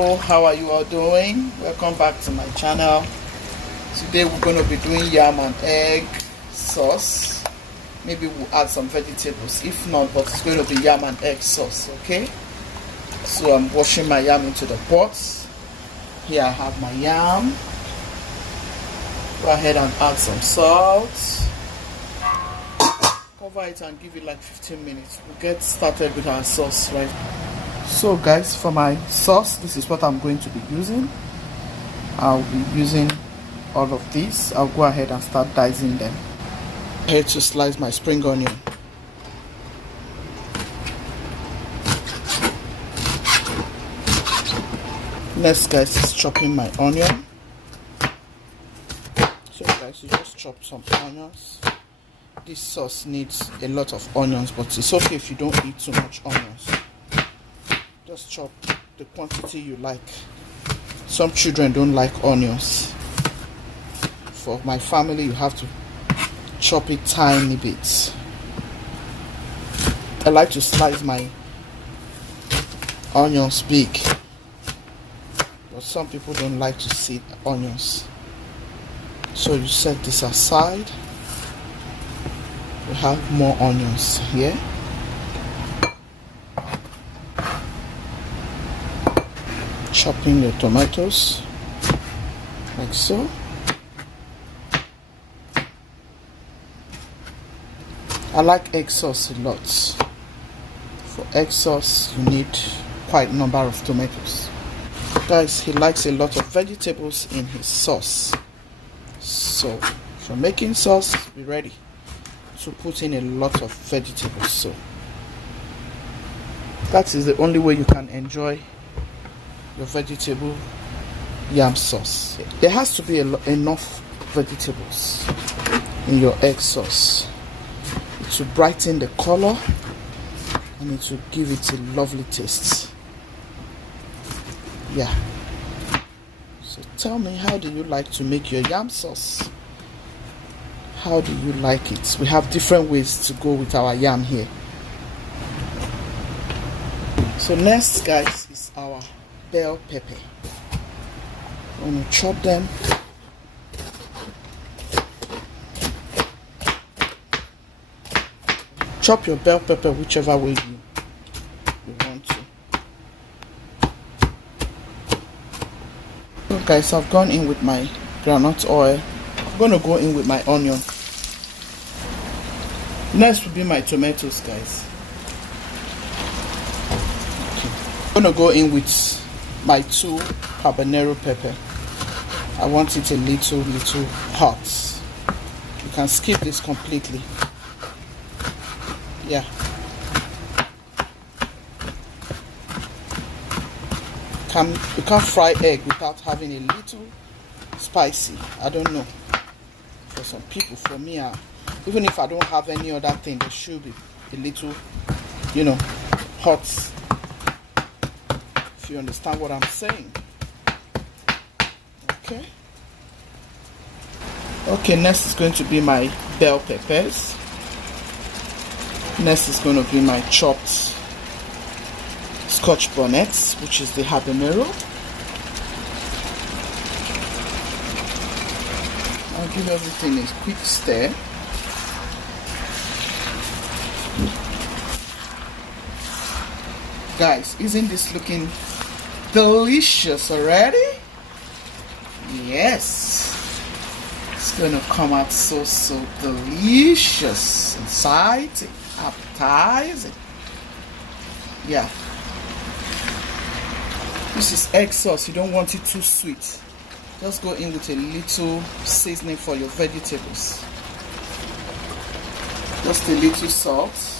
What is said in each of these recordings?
people, how are you all doing? Welcome back to my channel. Today we're going to be doing yam and egg sauce. Maybe we'll add some vegetables, if not, but it's going to be yam and egg sauce. Okay, so I'm washing my yam into the pot. Here I have my yam. Go ahead and add some salt. Cover it and give it like 15 minutes. We'll get started with our sauce right now. So guys, for my sauce, this is what I'm going to be using. I'll be using all of these. I'll go ahead and start dicing them. I had to slice my spring onion. Next guys is chopping my onion. So guys, you just chop some onions. This sauce needs a lot of onions, but it's okay if you don't eat too much onions. Just chop the quantity you like. Some children don't like onions. For my family, you have to chop it tiny bits. I like to slice my onions big, but some people don't like to see onions. So you set this aside. We have more onions here. Chopping the tomatoes like so. I like egg sauce a lot. For egg sauce, you need quite a number of tomatoes. Guys, he likes a lot of vegetables in his sauce. So, for making sauce, be ready to put in a lot of vegetables. So, that is the only way you can enjoy your vegetable yam sauce. There has to be enough vegetables in your egg sauce. It will brighten the color and it will give it a lovely taste. Yeah. So tell me, how do you like to make your yam sauce? How do you like it? We have different ways to go with our yam here. So next guys is our bell pepper. I'm going to chop them. Chop your bell pepper whichever way you want to. So guys, I've gone in with my groundnut oil. I'm going to go in with my onion. Next will be my tomatoes, guys. Okay. I'm going to go in with my 2 habanero pepper. I want it a little hot. You can skip this completely. Yeah. You can't fry egg without having a little spicy. I don't know. For some people, for me, even if I don't have any other thing, there should be a little, hot. If you understand what I'm saying. Okay. Okay, next is going to be my bell peppers. Next is going to be my chopped scotch bonnets, which is the habanero. I'll give everything a quick stir. Guys, isn't this looking delicious already? Yes. It's going to come out so delicious, exciting, appetizing. Yeah. This is egg sauce. You don't want it too sweet. Just go in with a little seasoning for your vegetables. Just a little salt.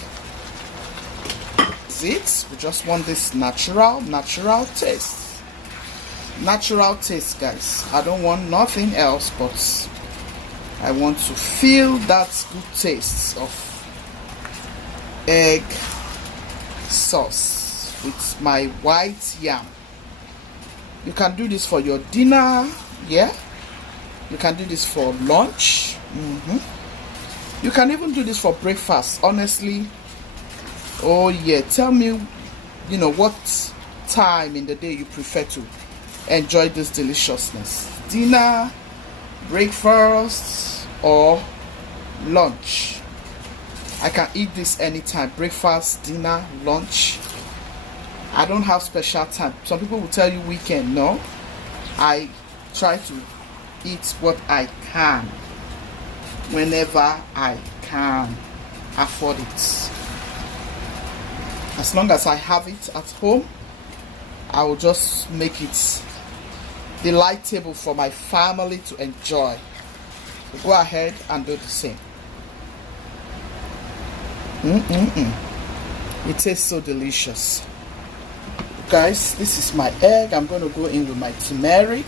That's it. We just want this natural taste. Natural taste, guys. I don't want nothing else, but I want to feel that good taste of egg sauce with my white yam. You can do this for your dinner, yeah. You can do this for lunch. You can even do this for breakfast, honestly. Oh yeah, tell me, what time in the day you prefer to enjoy this deliciousness. Dinner, breakfast, or lunch. I can eat this anytime. Breakfast, dinner, lunch. I don't have special time. Some people will tell you weekend. No, I try to eat what I can whenever I can afford it. As long as I have it at home, I will just make it delightful for my family to enjoy. So go ahead and do the same. It tastes so delicious. Guys, this is my egg. I'm going to go in with my turmeric.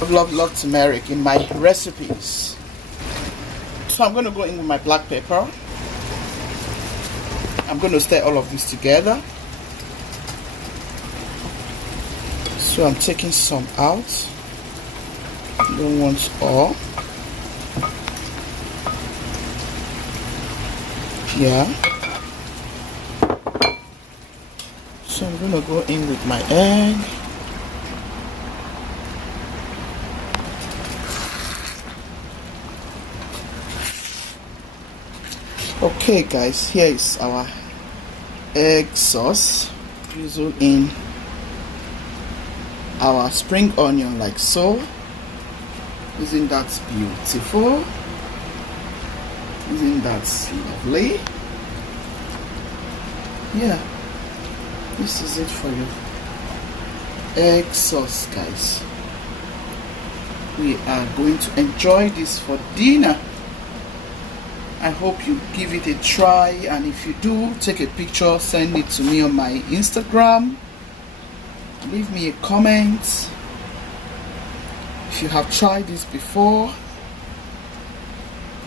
I love turmeric in my recipes. So I'm going to go in with my black pepper. I'm going to stir all of this together. So I'm taking some out. Don't want all. Yeah. So I'm gonna go in with my egg. Okay guys, here is our egg sauce. Drizzle in our spring onion like so. Isn't that beautiful? Isn't that lovely? Yeah, this is it for you. Egg sauce, guys. We are going to enjoy this for dinner. I hope you give it a try, and if you do, take a picture, send it to me on my Instagram. Leave me a comment if you have tried this before,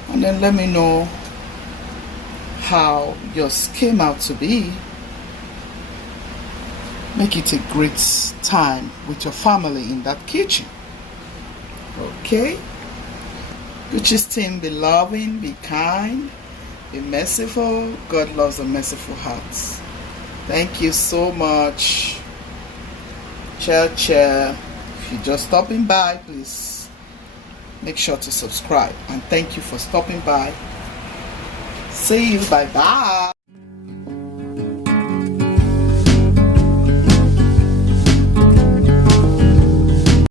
and then let me know how yours came out to be. Make it a great time with your family in that kitchen. Okay? Gucci's team, be loving, be kind, be merciful. God loves a merciful heart. Thank you so much. Cheer. If you're just stopping by, please make sure to subscribe. And thank you for stopping by. See you. Bye bye.